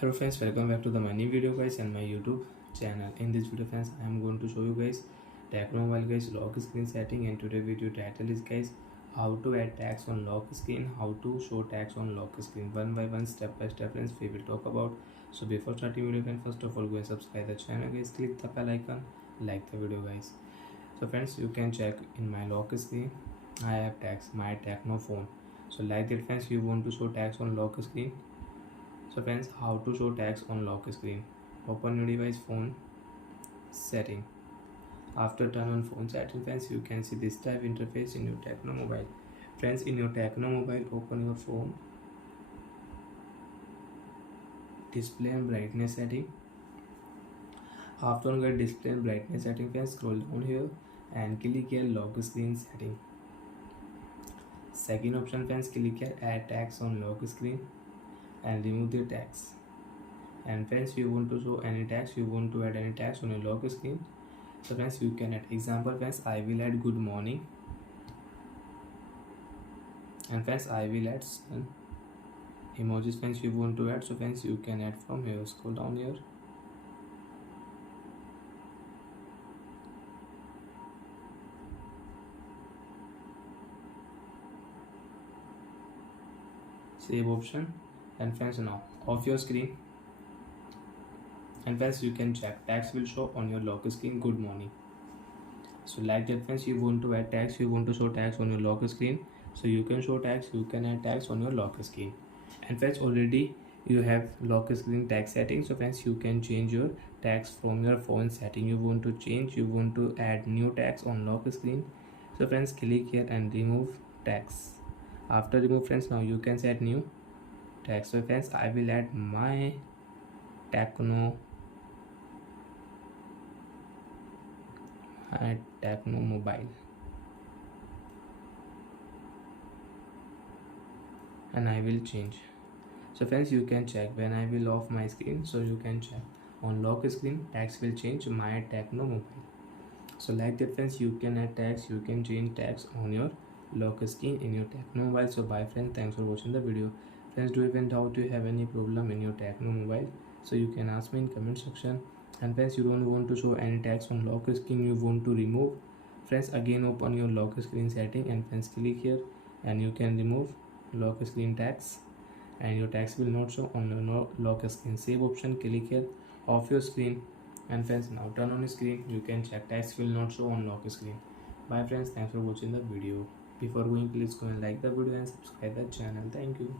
Hello friends, welcome back to the my new video guys and my YouTube channel. In this video friends, I am going to show you guys Tecno Mobile guys lock screen setting, and today video title is guys how to add tags on lock screen, how to show tags on lock screen, one by one, step by step friends we will talk about. So before starting video friends, first of all go and subscribe the channel guys, click the bell icon, like the video guys. So friends, you can check in my lock screen I have tags my Tecno phone. So like that friends, you want to show tags on lock screen. So friends, how to show tags on lock screen? Open your device phone setting. After turn on phone setting friends, you can see this type interface in your Tecno Mobile. Friends, in your Tecno Mobile, open your phone display and brightness setting. After on get display and brightness setting friends, scroll down here and click here lock screen setting. Second option friends, click here add tags on lock screen and remove the tags. And friends, you want to show any tags, you want to add any tags on your lock screen. So friends, you can add example friends, I will add good morning, and friends I will add sun emojis friends you want to add. So friends, you can add from here, scroll down here save option. And friends, now off your screen, and friends you can check tags will show on your lock screen good morning. So like that friends, you want to add tags, you want to show tags on your lock screen, so you can show tags, you can add tags on your lock screen. And friends, already you have lock screen tag settings. So friends, you can change your tags from your phone setting. You want to change, you want to add new tags on lock screen. So friends, click here and remove tags. After remove friends, now you can set new tags. So friends, I will add my Tecno Mobile, and I will change. So friends, you can check when I will off my screen, so you can check on lock screen tags will change my Tecno Mobile. So like that friends, you can add tags, you can change tags on your lock screen in your Tecno Mobile. So bye friends, thanks for watching the video. Friends, do you even doubt you have any problem in your Tecno Mobile, so you can ask me in comment section. And friends, you don't want to show any tags on lock screen, you want to remove, friends, again open your lock screen setting and friends click here and you can remove lock screen tags, and your tags will not show on your lock screen. Save option, click here off your screen, and friends, now turn on the screen, you can check tags will not show on lock screen. Bye friends, thanks for watching the video. Before going, please go and like the video and subscribe the channel. Thank you.